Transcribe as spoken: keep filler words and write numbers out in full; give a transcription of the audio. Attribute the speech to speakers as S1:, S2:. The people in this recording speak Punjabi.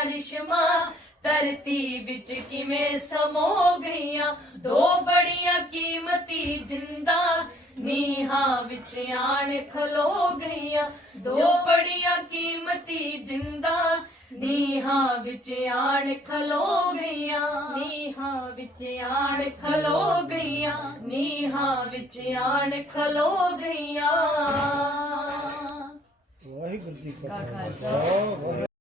S1: ਰਿਸ਼ਮਾ ਧਰਤੀ ਵਿੱਚ ਕਿਵੇਂ ਸਮੋ ਗਈਆਂ ਦੋ ਬੜੀਆਂ ਕੀਮਤੀ ਜਿੰਦਾ ਨੀਹਾਂ ਵਿੱਚ ਆਣ ਖਲੋ ਗਈਆਂ ਦੋ ਬੜੀਆਂ ਕੀਮਤੀ ਜਿੰਦਾ ਨੀਹਾਂ ਵਿੱਚ ਆਣ ਖਲੋ ਗਈਆਂ ਨੀਹਾਂ ਵਿੱਚ ਆਣ ਖਲੋ ਗਈਆਂ ਨੀਹਾਂ ਵਿੱਚ ਆਣ ਖਲੋ ਗਈਆਂ।
S2: ਵਾਹਿਗੁਰੂ ਜੀ ਕਾ
S1: ਖਾਲਸਾ।
S2: ਖਾਲਸਾ।